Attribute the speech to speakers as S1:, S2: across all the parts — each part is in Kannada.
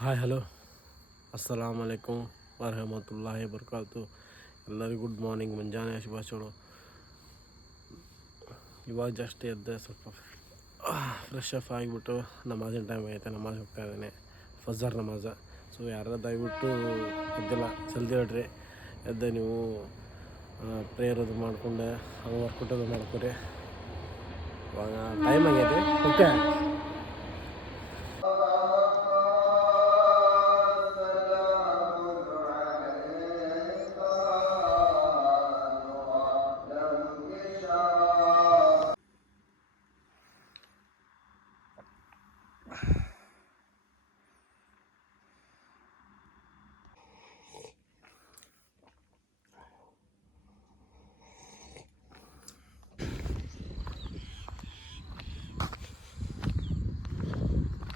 S1: Hi, hello. ಅಸ್ಸಲಾಮ್ ಅಲೈಕುಮ್ ವರಹಮತುಲ್ಲಾಹಿ ಬರ್ಕಾತು ಎಲ್ಲರಿಗೂ ಗುಡ್ ಮಾರ್ನಿಂಗ್, ಮುಂಜಾನೆ ಶುಭಾಶಯಗಳು. ಇವಾಗ ಜಸ್ಟ್ ಎದ್ದೆ, ಸ್ವಲ್ಪ ಫ್ರೆಶ್ ಅಪ್ ಆಗಿಬಿಟ್ಟು ನಮಾಜಿನ ಟೈಮ್ ಆಗೈತೆ, ನಮಾಜ್ ಹೋಗ್ತಾ ಇದ್ದೇನೆ. ಫಜರ್ ನಮಾಜ. ಸೊ ಯಾರು ದಯವಿಟ್ಟು ಎದ್ದಿಲ್ಲ, ಜಲ್ದಿ ಹೇಳ್ರಿ ಎದ್ದೆ ನೀವು ಪ್ರೇಯರ್ ಅದು ಮಾಡ್ಕೊಂಡು ವರ್ಕೌಟ್ ಅದು ಮಾಡ್ಕೊರಿ. ಇವಾಗ ಟೈಮ್ ಆಗೈತೆ. ಓಕೆ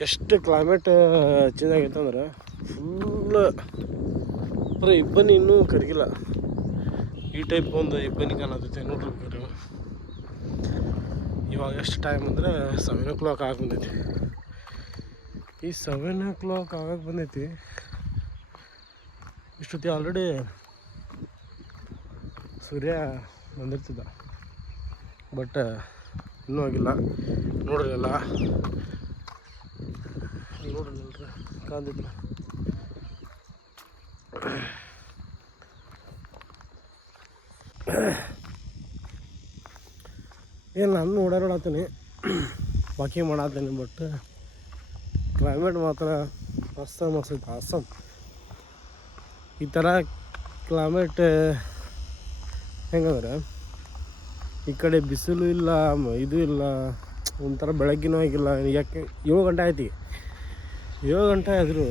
S1: ಎಷ್ಟು ಕ್ಲೈಮೇಟ್ ಚೇಂಜ್ ಆಗೈತೆ ಅಂದ್ರೆ ಫುಲ್ ಬರೀ ಇಬ್ಬನಿ ಇನ್ನೂ ಕರಗಿಲ್ಲ. ಈ ಟೈಪ್ ಒಂದು ಇಬ್ಬನಿ ಕಾಣತೈತೆ ನೋಡ್ರಿ ಇವಾಗ ಎಷ್ಟು ಟೈಮ್ ಅಂದ್ರೆ ಸೆವೆನ್ ಓ ಕ್ಲಾಕ್ ಆಗಿ ಬಂದೈತಿ. ಈ ಸೆವೆನ್ ಓ ಕ್ಲಾಕ್ ಆಗಕ್ಕೆ ಬಂದೈತಿ. ಇಷ್ಟೊತ್ತಿ ಆಲ್ರೆಡಿ ಸೂರ್ಯ ಬಂದಿರ್ತಿದ್ದ. ಬಟ್ ಇನ್ನೂ ಆಗಿಲ್ಲ. ನೋಡ್ರಿ ಎಲ್ಲ. ನೋಡ್ರಿ ಏನು ನಾನು ಓಡಾಡತ್ತೀನಿ ವಾಕಿಂಗ್ ಮಾಡತ್ತೀನಿ ಬಟ್ ಕ್ಲೈಮೇಟ್ ಮಾತ್ರ ಮಸ್ತ ಮಸ್ತ್ ಆಸಮ್ ಈ ಥರ ಕ್ಲೈಮೇಟ್ ಹೆಂಗಂದ್ರೆ ಈ ಕಡೆ ಬಿಸಿಲು ಇಲ್ಲ ಇದು ಇಲ್ಲ, ಒಂಥರ ಬೆಳಗ್ಗಿನೂ ಆಗಿಲ್ಲ, ಯಾಕೆ ಏಳು ಗಂಟೆ ಆಯ್ತು. ಏಳು ಗಂಟೆ ಆದರೂ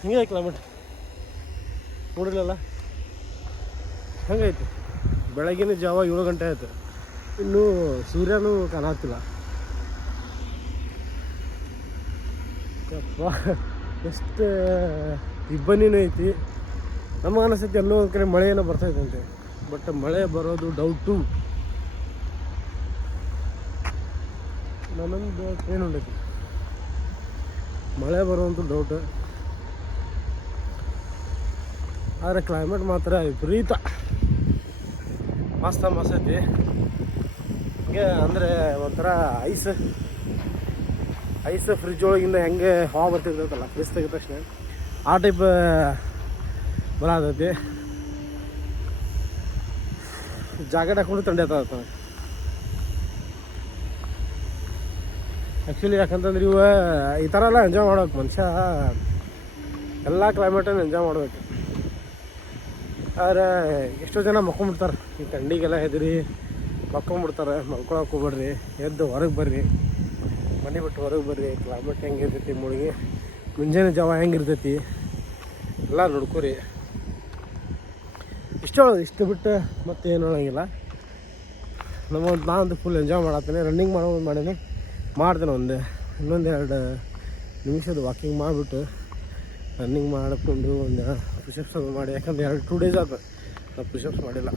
S1: ಹಿಂಗೆ ಕಿಲೋಮೀಟ್ರ್ ನೋಡಿರಲಿಲ್ಲ ಹಂಗೈತಿ ಬೆಳಗಿನ ಜಾವ ಏಳು ಗಂಟೆ ಆಯ್ತು. ಇನ್ನೂ ಸೂರ್ಯನೂ ಕಾಣತ್ತಿಲ್ಲ ಎಷ್ಟು ಇಬ್ಬನಿನೂ ಐತಿ. ನಮಗೆ ಅನಿಸ್ತೈತಿ ಎಲ್ಲೋ ಒಂದು ಕಡೆ ಮಳೆ ಏನೋ ಬರ್ತೈತಂತೆ ಬಟ್ ಮಳೆ ಬರೋದು ಡೌಟು ನನ್ನೊಂದು ಏನು ಉಂಡೈತಿ ಮಳೆ ಬರುವಂಥ ಡೌಟ್ ಆದರೆ ಕ್ಲೈಮೇಟ್ ಮಾತ್ರ ವಿಪರೀತ. ಮಸ್ತ ಮಸ್ತ್ ಐತಿ ಅಂದರೆ ಒಂಥರ ಐಸ್ ಐಸ್ ಫ್ರಿಜ್ ಒಳಗಿಂದ ಹೆಂಗೆ ಹವಾ ಬರ್ತಿರ್ತೈತಲ್ಲ ಫ್ರಿಜ್ ತೆಗೆದ ತಕ್ಷಣ ಆ ಟೈಪ್ ಬರತೈತಿ. ಜಾಕೆಟ್ ಹಾಕೊಂಡು ತಂಡಿ ಆತದ ಆ್ಯಕ್ಚುಲಿ ಯಾಕಂತಂದ್ರೆ ಇವ ಈ ಥರ ಎಲ್ಲ ಎಂಜಾಯ್ ಮಾಡ್ಬೇಕು, ಮನುಷ್ಯ. ಎಲ್ಲ ಕ್ಲೈಮೇಟನ್ನು ಎಂಜಾಯ್ ಮಾಡ್ಬೇಕು. ಆದರೆ ಎಷ್ಟೋ ಜನ ಮಕ್ಕೊಂಬಿಡ್ತಾರೆ ಈ ಥಂಡಿಗೆಲ್ಲ ಹೆದರಿ ಮಕ್ಕೊಂಬಿಡ್ತಾರೆ ಮಲ್ಕೊಳಕ್ಕೆ ಹೋಗ್ಬೇಡ್ರಿ, ಎದ್ದು ಹೊರಗೆ ಬರ್ರಿ. ಮನೆ ಬಿಟ್ಟು ಹೊರಗೆ ಬರ್ರಿ ಕ್ಲೈಮೇಟ್ ಹೆಂಗಿರ್ತೈತಿ ಮುಳುಗಿ. ಮುಂಜಾನೆ ಜಾವ ಹೆಂಗಿರ್ತೈತಿ ಎಲ್ಲ ನೋಡ್ಕೊರಿ. ಇಷ್ಟ ಇಷ್ಟು ಬಿಟ್ಟು ಮತ್ತೆ ಏನು ಹೇಳಂಗಿಲ್ಲ ನಮ್ಮ ನಾನು ಫುಲ್ ಎಂಜಾಯ್ ಮಾಡತ್ತೀನಿ. ರನ್ನಿಂಗ್ ಮಾಡೋ ಮಾಡೀನಿ. ಮಾಡ್ತೇನೆ ಒಂದು. ಇನ್ನೊಂದು ಎರಡು ನಿಮಿಷದ ವಾಕಿಂಗ್ ಮಾಡಿಬಿಟ್ಟು ರನ್ನಿಂಗ್ ಮಾಡಿಕೊಂಡು ಒಂದು ಪುಷಪ್ಸ್ ಅದು ಮಾಡಿ. ಯಾಕಂದ್ರೆ ಎರಡು ಟೂ ಡೇಸ್ ಆಯ್ತು ನಾವು ಪುಷಪ್ಸ್ ಮಾಡಿಲ್ಲ.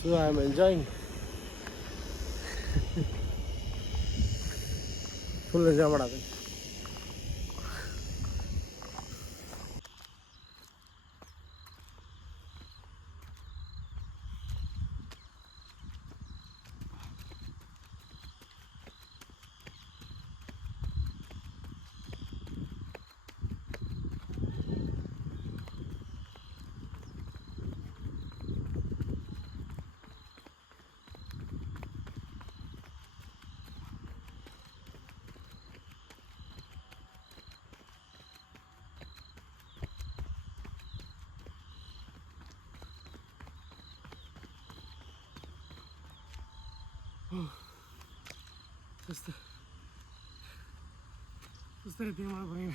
S1: So I am enjoying full enjoy ಮಾಡತ್ತೀನಿ ಸುಸ್ತು ಸುಸ್ತಾಗೈತಿ ಏನು ಮಾಡೋದು ಬರೀ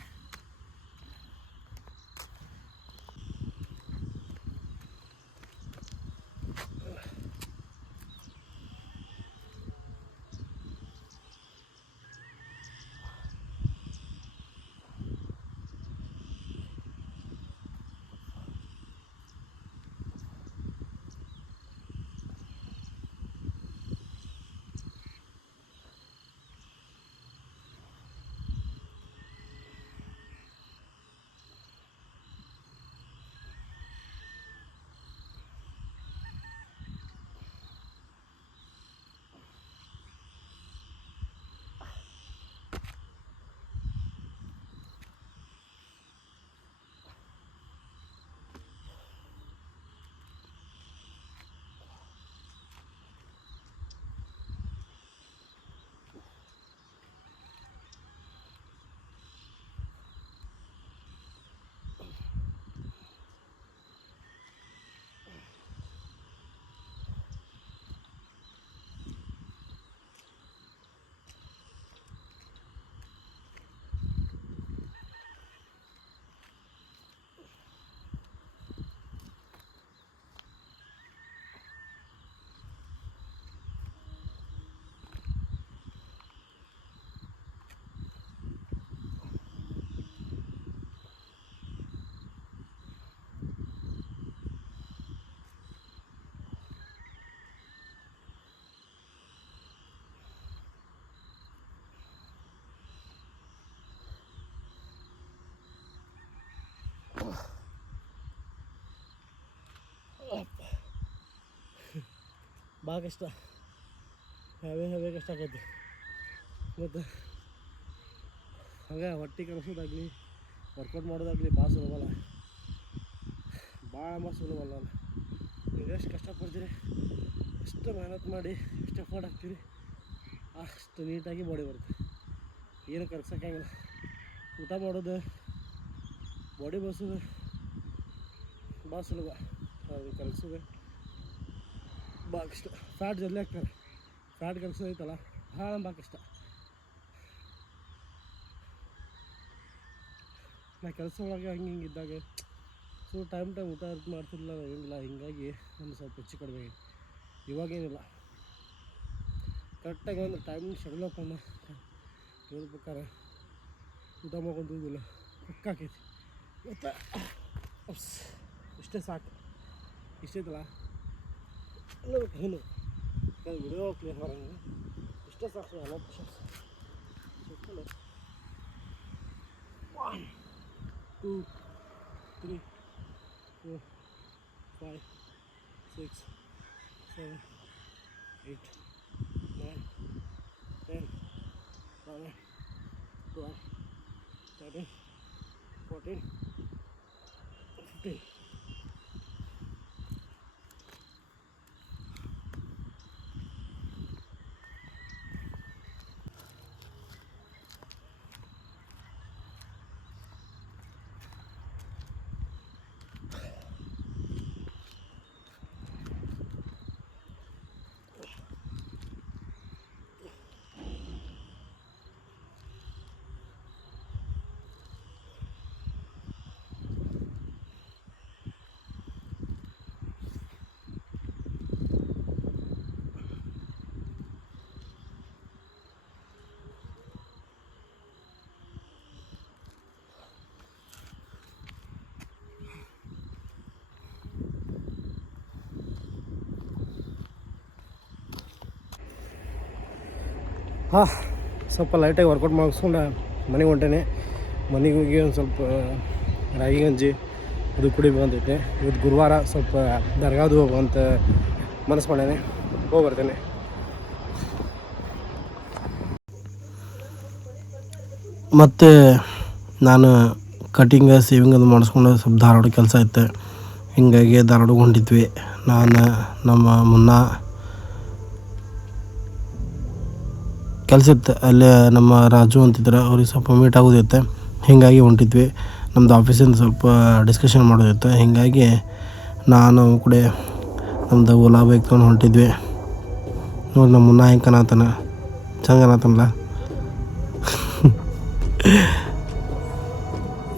S1: ಭಾಳ ಕಷ್ಟ. ಹವೇ ಕಷ್ಟ ಆಗತ್ತೆ. ಮತ್ತು ಹಂಗೆ ಹೊಟ್ಟೆ ಕಲಿಸೋದಾಗಲಿ ವರ್ಕೌಟ್ ಮಾಡೋದಾಗಲಿ ಭಾಳ ಸುಲಭಲ್ಲ ಭಾಳ ಅಂಬ ಸುಲಭಲ್ಲ ನೀವು ಎಷ್ಟು ಕಷ್ಟಪಡ್ತೀರಿ? ಎಷ್ಟು ಮೆಹನತ್ ಮಾಡಿ, ಎಷ್ಟು ಎಫರ್ಟ್ ಹಾಕ್ತೀರಿ? ಅಷ್ಟು ನೀಟಾಗಿ ಬಾಡಿ ಬರುತ್ತೆ. ಏನು ಕರ್ಸೋಕ್ಕಾಗಿಲ್ಲ. ಊಟ ಮಾಡೋದು ಬಾಡಿ ಬಸೋದು ಭಾಳ ಸುಲಭ. ಅದು ಕಲಸೋದು ಭಾಳ ಕಷ್ಟ. ಫ್ಯಾಟ್ ಜಲ್ದಿ ಹಾಕ್ತಾರೆ ಫ್ಯಾಟ್ ಕಲಸೋದೈತಲ್ಲ ಭಾಳ ಭಾಳ ಕಷ್ಟ. ನಾ ಕೆಲಸ ಒಳಗೆ ಹಂಗೆ ಹಿಂಗೆ ಇದ್ದಾಗ, ಸೊ ಟೈಮ್ ಟೈಮ್ ಊಟ ಮಾಡ್ತಿರಲಿಲ್ಲ ಏನಿಲ್ಲ ಹಿಂಗಾಗಿ ನಮ್ಗೆ ಸ್ವಲ್ಪ ಹೆಚ್ಚು ಕಡಿಮೆ. ಇವಾಗೇನಿಲ್ಲ ಕರೆಕ್ಟಾಗಿ ಒಂದು ಟೈಮ್ ಶೆಡ್ಯೂಲ್ ಹಾಕೊಂಡು ಹೇಳ್ಬೇಕಾರೆ ಊಟ ಮಾಡ್ಕೊಂತಿದ್ದಿಲ್ಲ ಪಕ್ಕಾಕೈತಿ ಮತ್ತು ಇಷ್ಟೇ ಸಾಕು. ಇಷ್ಟೈತಲ್ಲ لو هنا كان يروح لي هنا مش تسخ على شوف شوف كله 1 2 3 4 5 6 7 8 9 10 11 12 13 14 15 ಹಾಂ, ಸ್ವಲ್ಪ ಲೈಟಾಗಿ ವರ್ಕೌಟ್ ಮಾಡಿಸ್ಕೊಂಡು ಮನೆಗೆ ಹೊಂಟೇನೆ. ಮನೆಗೆ ಹೋಗಿ ಒಂದು ಸ್ವಲ್ಪ ರಾಗಿ ಗಂಜಿ ಅದು ಕುಡಿ ಬಂದೈತೆ. ಇವತ್ತು ಗುರುವಾರ ಸ್ವಲ್ಪ ದರ್ಗಾದು ಹೋಗುವಂತ ಮನಸ್ಸು ಮಾಡೇನೆ. ಹೋಗಿ ಬರ್ತೇನೆ. ಮತ್ತು ನಾನು ಕಟಿಂಗ್ ಸೇವಿಂಗ್ ಅದು ಮಾಡಿಸ್ಕೊಂಡು ಸ್ವಲ್ಪ ಧಾರವಾಡ ಕೆಲಸ ಇತ್ತು. ಹಿಂಗಾಗಿ ಧಾರವಾಡಕ್ಕೆ ಹೊಂಟಿದ್ವಿ. ನಾನು ನಮ್ಮ ಮುನ್ನ ಕೆಲಸ ಇತ್ತು. ಅಲ್ಲೇ ನಮ್ಮ ರಾಜು ಅಂತಿದ್ರೆ, ಅವ್ರಿಗೆ ಸ್ವಲ್ಪ ಮೀಟ್ ಆಗೋದಿತ್ತು. ಹೀಗಾಗಿ ಹೊಂಟಿದ್ವಿ. ನಮ್ಮದು ಆಫೀಸಿಂದ ಸ್ವಲ್ಪ ಡಿಸ್ಕಷನ್ ಮಾಡೋದಿತ್ತು. ಹೀಗಾಗಿ ನಾನು ಕೂಡ ನಮ್ಮದು ಓಲಾ ಬೈಕ್ ತೊಗೊಂಡು ಹೊಂಟಿದ್ವಿ. ನೋಡಿ ನಮ್ಮ ಮುನ್ನ ಹೆಂಗೆ ಕನಾತನ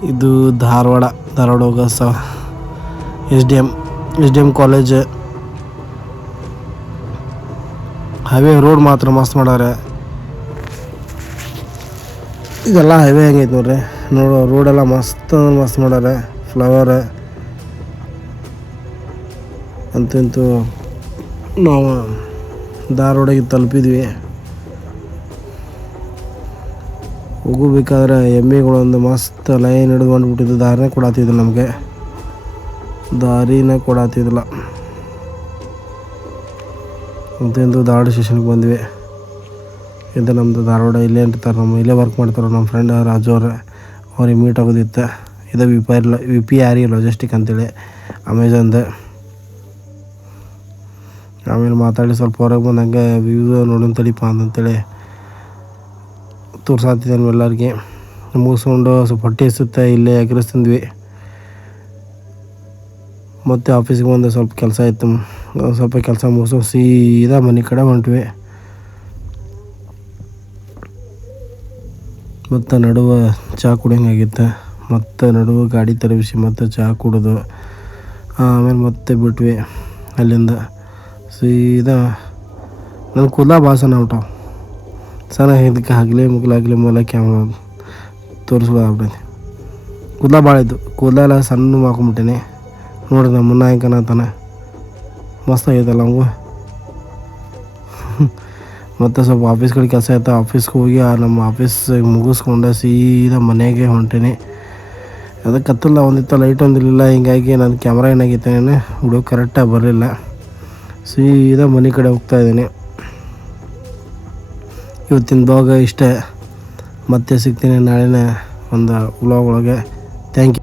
S1: ಇದು ಧಾರವಾಡ ಧಾರವಾಡ ಹೋಗೋ ಸ, S D M S D M college highway road ಮಾತ್ರ ಮಸ್ತ್ ಮಾಡಾರೆ ಇದೆಲ್ಲ ಹೈವೇ ಹೆಂಗೈತೆ ನೋಡ್ರಿ. ನೋಡೋ ರೋಡೆಲ್ಲ ಮಸ್ತ್ ಮಸ್ತ್ ಮಾಡ್ಯಾರ ಫ್ಲವರ್ ಅಂತಂತೂ ನಾವು ಧಾರವಾಡಿಗೆ ತಲುಪಿದ್ವಿ. ಹೋಗಬೇಕಾದ್ರೆ ಎಮ್ಮೆಗಳು ಒಂದು ಮಸ್ತ್ ಲೈನ್ ಹಿಡಿದು ಬಿಟ್ಟಿದ್ದು ದಾರಿನೇ ಕೊಡಾತಿದ್ರು ನಮಗೆ. ದಾರಿನೇ ಕೊಡತ್ತಿದ್ದಿಲ್ಲ ಅಂತಂದು ದಾರ್ಡ್ ಸ್ಟೇಷನ್ಗೆ ಬಂದ್ವಿ. ಇದು ನಮ್ಮದು ಧಾರವಾಡ, ಇಲ್ಲೇ ಇರ್ತಾರೆ. ನಮ್ಮ ಇಲ್ಲೇ ವರ್ಕ್ ಮಾಡ್ತಾರೆ ನಮ್ಮ ಫ್ರೆಂಡ್ ರಾಜು ಅವ್ರೆ ಅವ್ರಿಗೆ ಮೀಟ್ ಆಗೋದಿತ್ತು. ಇದು V P R V P R E logistic ಅಂತೇಳಿ ಅಮೆಝಾನ್ದು ಆಮೇಲೆ ಮಾತಾಡಿ ಸ್ವಲ್ಪ ಹೊರಗೆ ಬಂದಂಗೆ ವಿವಿಧ ನೋಡೋಣ ತಡಿಪ ಅಂತಂತೇಳಿ ತೋರ್ಸಾತಿದ್ದೆ ಎಲ್ಲರಿಗೆ. ಮುಗಿಸ್ಕೊಂಡು ಸ್ವಲ್ಪ ಹೊಟ್ಟೆ ಹಸುತ್ತೆ ಇಲ್ಲೇ ಎಗ್ರೆಸ್ ತಿಂದ್ವಿ. ಮತ್ತು ಆಫೀಸಿಗೆ ಬಂದು, ಸ್ವಲ್ಪ ಕೆಲಸ ಇತ್ತು. ಸ್ವಲ್ಪ ಕೆಲಸ ಮುಗಿಸ್ಕೊಂಡು ಸೀದಾ ಮನೆ ಕಡೆ ಹೊಂಟ್ವಿ. ಮತ್ತು ನಡುವೆ ಚಹಾ ಕುಡಿಯಂಗಾಗಿತ್ತು. ಮತ್ತು ನಡುವೆ ಗಾಡಿ ತರಬಿಸಿ ಮತ್ತು ಚಹಾ ಕುಡಿದು. ಆಮೇಲೆ ಮತ್ತೆ ಬಿಟ್ವಿ ಅಲ್ಲಿಂದ. ಸೀದಾ ನನ್ನ ಕೂದಲ ಭಾಳ ಸಣ್ಣ ಸಣ್ಣ ಇದಕ್ಕೆ ಹಗಲಿ ಮುಗ್ಲಾಗಲಿ ಮೂಲ ಮುಗಲ ಕ್ಯಾಮ್ರಾ ಕೂದಲ ಭಾಳ ಇದ್ದು. ಕೂದಲ ಎಲ್ಲ ಸಣ್ಣ ಮಾಡ್ಕೊಂಬಿಟ್ಟೀನಿ ನೋಡಿರಿ ನಮ್ಮ ಮುನ್ನ ಹೆಂಗೆ ಅನ್ನತಾನೆ ಮಸ್ತ್ ಆಗೈತಲ್ಲ ಅವಂಗು. ಮತ್ತು ಸ್ವಲ್ಪ ಆಫೀಸ್ ಕಡೆ ಕೆಲಸ ಆಯ್ತು ಆಫೀಸ್ಗೆ ಹೋಗಿ ಆ ನಮ್ಮ ಆಫೀಸ್ ಮುಗಿಸ್ಕೊಂಡು, ಸೀದಾ ಮನೆಗೆ ಹೊಂಟೀನಿ. ಅದಕ್ಕೆ ಕತ್ತಲ್ಲ ಒಂದಿತ್ತು ಲೈಟ್ ಒಂದಿರಲಿಲ್ಲ ಹಿಂಗಾಗಿ ನನ್ನ ಕ್ಯಾಮ್ರಾ ಏನಾಗಿತ್ತೇನೆ ಹುಡುಗ ಕರೆಕ್ಟಾಗಿ ಬರಲಿಲ್ಲ.
S2: ಸೀದಾ ಮನೆ ಕಡೆ ಹೋಗ್ತಾ ಇದ್ದೀನಿ. ಇವತ್ತಿನ ಭಾಗ ಇಷ್ಟೇ. ಮತ್ತೆ ಸಿಗ್ತೀನಿ ನಾಳಿನ ಒಂದು ವ್ಲಾಗ್ ಒಳಗೆ. Thank you